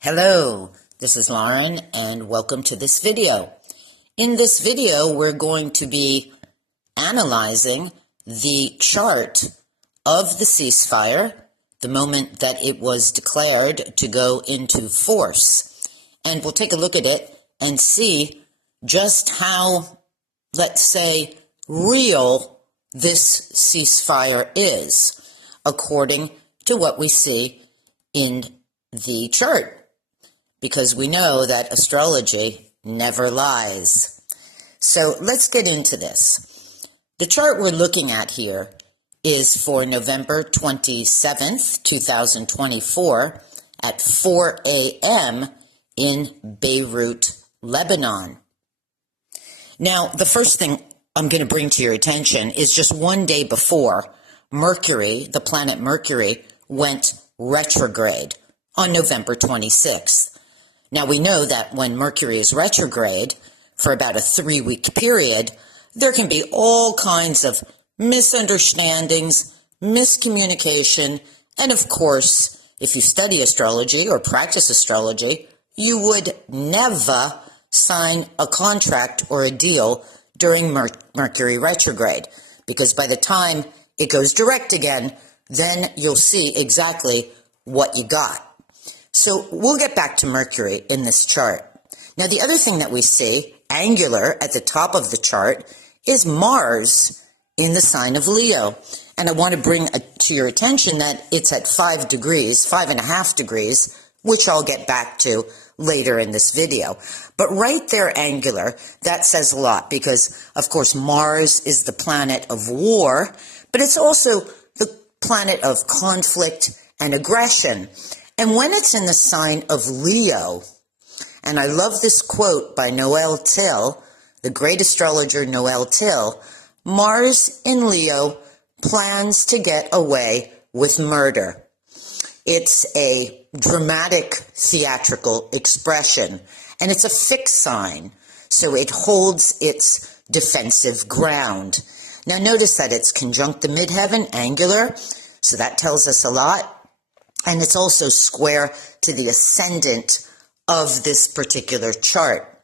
Hello, this is Lauren and welcome to this video. In this video, we're going to be analyzing the chart of the ceasefire, the moment that it was declared to go into force. And we'll take a look at it and see just how, let's say, real this ceasefire is, according to what we see in the chart. Because we know that astrology never lies. So let's get into this. The chart we're looking at here is for November 27th, 2024 at 4 a.m. in Beirut, Lebanon. Now, the first thing I'm going to bring to your attention is just one day before Mercury, the planet Mercury, went retrograde on November 26th. Now, we know that when Mercury is retrograde for about a 3-week period, there can be all kinds of misunderstandings, miscommunication, and of course, if you study astrology or practice astrology, you would never sign a contract or a deal during Mercury retrograde, because by the time it goes direct again, then you'll see exactly what you got. So we'll get back to Mercury in this chart. Now, the other thing that we see, angular at the top of the chart, is Mars in the sign of Leo. And I want to bring to your attention that it's at 5 degrees, 5.5 degrees, which I'll get back to later in this video. But right there, angular, that says a lot because, of course, Mars is the planet of war, but it's also the planet of conflict and aggression. And when it's in the sign of Leo, and I love this quote by Noel Tyl, the great astrologer Noel Tyl, Mars in Leo plans to get away with murder. It's a dramatic theatrical expression, and it's a fixed sign, so it holds its defensive ground. Now notice that it's conjunct the midheaven, angular, so that tells us a lot. And it's also square to the ascendant of this particular chart.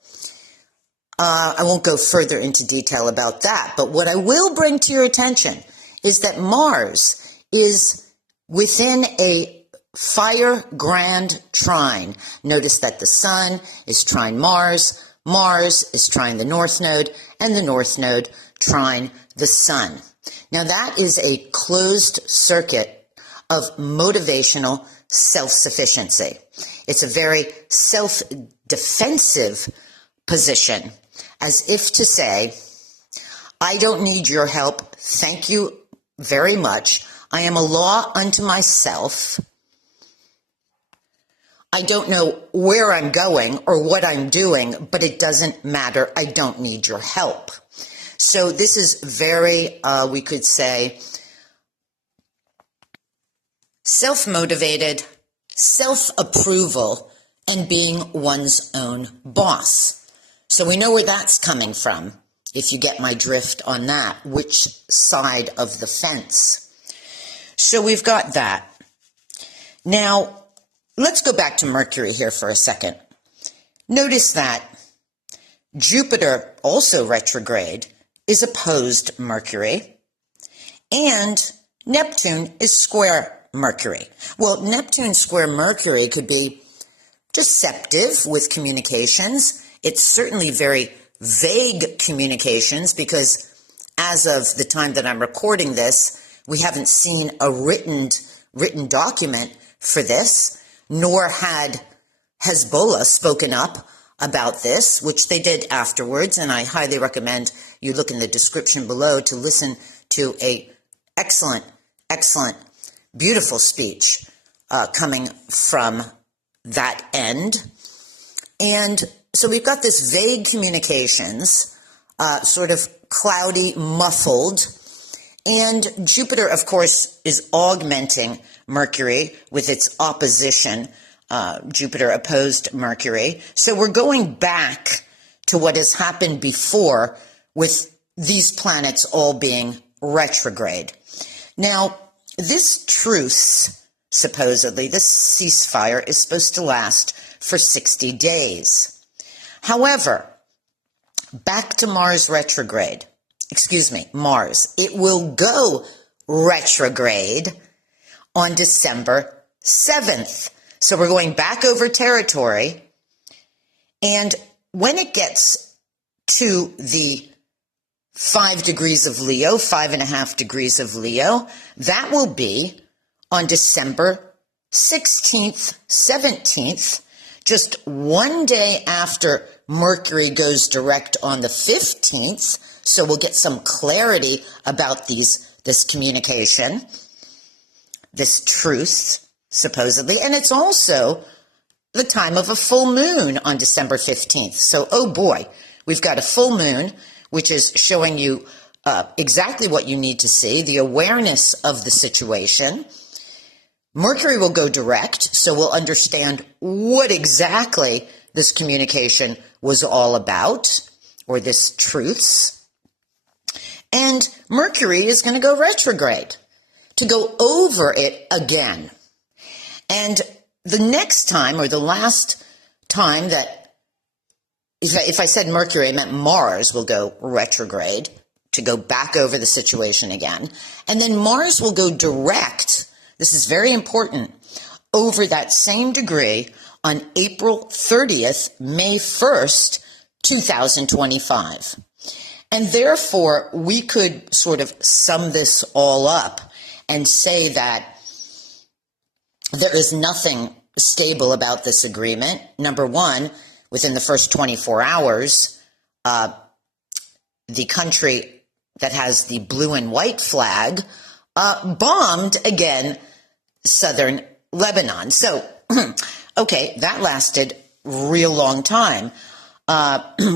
I won't go further into detail about that, but what I will bring to your attention is that Mars is within a fire grand trine. Notice that the Sun is trine Mars, Mars is trine the North Node, and the North Node trine the Sun. Now that is a closed circuit of motivational self-sufficiency. It's a very self-defensive position, as if to say, I don't need your help, thank you very much. I am a law unto myself. I don't know where I'm going or what I'm doing, but it doesn't matter. I don't need your help. So this is very, we could say, self-motivated, self-approval, and being one's own boss. So we know where that's coming from, if you get my drift on that, which side of the fence. So we've got that. Now, let's go back to Mercury here for a second. Notice that Jupiter, also retrograde, is opposed Mercury, and Neptune is square Mercury. Well, Neptune square Mercury could be deceptive with communications. It's certainly very vague communications because as of the time that I'm recording this, we haven't seen a written document for this, nor had Hezbollah spoken up about this, which they did afterwards, and I highly recommend you look in the description below to listen to a excellent beautiful speech coming from that end. And so we've got this vague communications, sort of cloudy, muffled, and Jupiter, of course, is augmenting Mercury with its opposition. Jupiter opposed Mercury. So we're going back to what has happened before with these planets all being retrograde. Now, this truce, supposedly, this ceasefire is supposed to last for 60 days. However, back to Mars retrograde. Excuse me, Mars. It will go retrograde on December 7th. So we're going back over territory. And when it gets to the 5 degrees of Leo, 5.5 degrees of Leo, that will be on December 16th, 17th, just one day after Mercury goes direct on the 15th. So we'll get some clarity about this communication, this truce, supposedly. And it's also the time of a full moon on December 15th. So, oh boy, we've got a full moon, which is showing you exactly what you need to see, the awareness of the situation. Mercury will go direct, so we'll understand what exactly this communication was all about, or this truce. And Mercury is going to go retrograde, to go over it again. And the next time, or the last time that, if I said Mercury, I meant Mars will go retrograde, to go back over the situation again. And then Mars will go direct, this is very important, over that same degree on April 30th, May 1st, 2025. And therefore, we could sort of sum this all up and say that there is nothing stable about this agreement. Number one, within the first 24 hours, the country that has the blue and white flag bombed again southern Lebanon. So, okay, that lasted real long time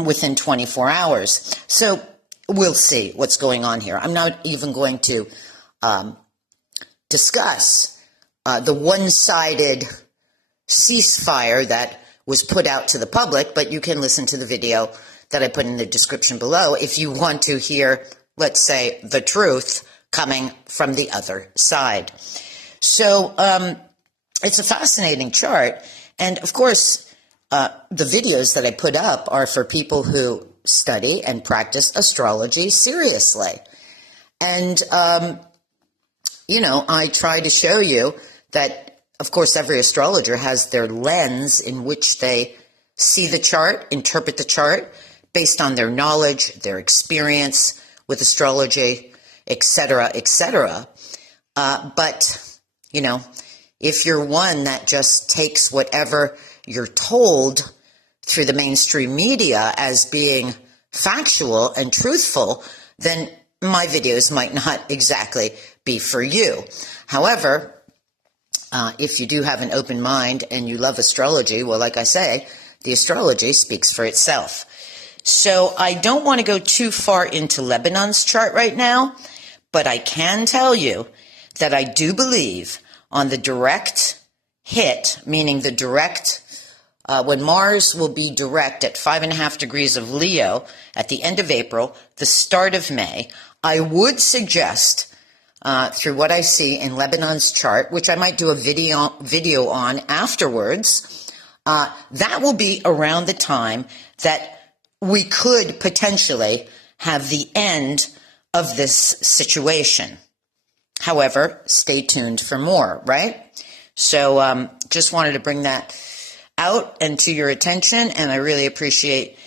within 24 hours. So we'll see what's going on here. I'm not even going to discuss the one-sided ceasefire that was put out to the public, but you can listen to the video that I put in the description below if you want to hear, let's say, the truth coming from the other side. So it's a fascinating chart. And of course, the videos that I put up are for people who study and practice astrology seriously. And, you know, I try to show you that, of course, every astrologer has their lens in which they see the chart, interpret the chart based on their knowledge, their experience with astrology, etc., etc. But, you know, if you're one that just takes whatever you're told through the mainstream media as being factual and truthful, then my videos might not exactly be for you. However, if you do have an open mind and you love astrology, well, like I say, the astrology speaks for itself. So I don't want to go too far into Lebanon's chart right now, but I can tell you that I do believe on the direct hit, meaning the direct, when Mars will be direct at 5.5 degrees of Leo at the end of April, the start of May, I would suggest, through what I see in Lebanon's chart, which I might do a video on afterwards, that will be around the time that we could potentially have the end of this situation. However, stay tuned for more, right? So just wanted to bring that out and to your attention, and I really appreciate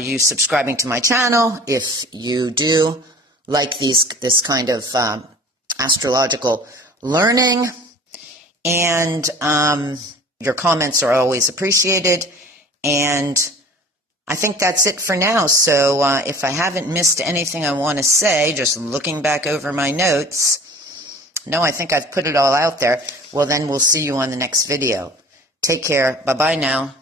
you subscribing to my channel. If you do like this kind of astrological learning, and your comments are always appreciated. And I think that's it for now. So if I haven't missed anything I want to say, just looking back over my notes, no, I think I've put it all out there. Well, then we'll see you on the next video. Take care. Bye-bye now.